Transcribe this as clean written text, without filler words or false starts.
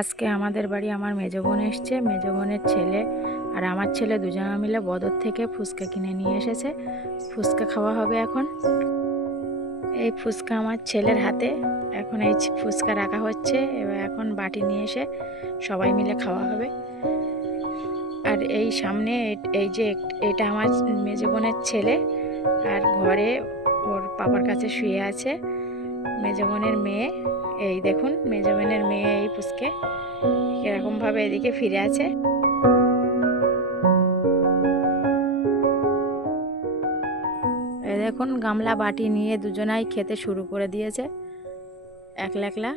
আজকে আমাদের বাড়ি আমার মেজ বোন এসছে। মেজ বোনের ছেলে আর আমার ছেলে দুজনে মিলে বদর থেকে ফুচকা কিনে নিয়ে এসেছে। ফুচকা খাওয়া হবে এখন। এই ফুচকা আমার ছেলের হাতে। এখন এই ফুচকা রাখা হচ্ছে, এবার এখন বাটি নিয়ে এসে সবাই মিলে খাওয়া হবে। আর এই সামনে এই যে এটা আমার মেজ বোনের ছেলে, আর ঘরে ওর পাপার কাছে শুয়ে আছে মেজ বোনের মেয়ে। এই দেখুন মেজ বোনের মেয়ে এই পুচকে এরকম ভাবে এদিকে ফিরে আছে। এই দেখুন গামলা বাটি নিয়ে দুজনাই খেতে শুরু করে দিয়েছে একলা একলা।